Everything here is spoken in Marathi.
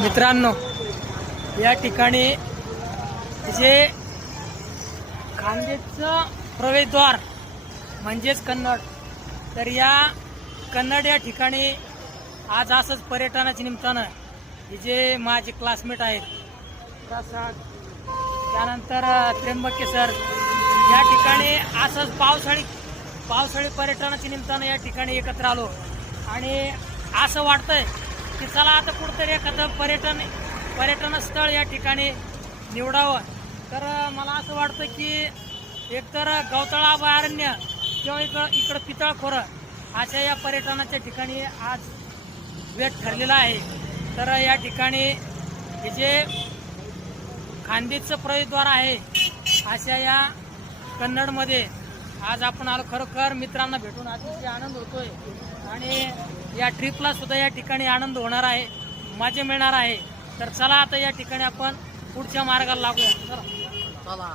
मित्रांनो, या ठिकाणी जे खानदेशचं प्रवेशद्वार म्हणजेच कन्नड, तर या कन्नड या ठिकाणी आज असंच पर्यटनाच्या निमित्तानं हे जे माझे क्लासमेट आहेत प्रसाद, त्यानंतर त्र्यंबके सर, या ठिकाणी असंच पावसाळी पर्यटनाच्या निमित्तानं या ठिकाणी एकत्र आलो आणि असं वाटतंय की चला आता कुठंतरी एखादं पर्यटन स्थळ या ठिकाणी निवडावं. तर मला असं वाटतं की एकतर गवताळा अभयारण्य किंवा इकडं पितळखोरं अशा या पर्यटनाच्या ठिकाणी आज वेळ ठरलेला आहे. तर या ठिकाणी हे जे खानदेशचं प्रवेशद्वार आहे अशा या कन्नडमध्ये आज आपण आलो. खरोखर मित्रांना भेटून अतिशय आनंद होतोय आणि या ट्रिपला सुद्धा या ठिकाणी आनंद होणार आहे, मजा मिळणार आहे. तर चला आता या ठिकाणी आपण पुढच्या मार्गाला लागूया. चला.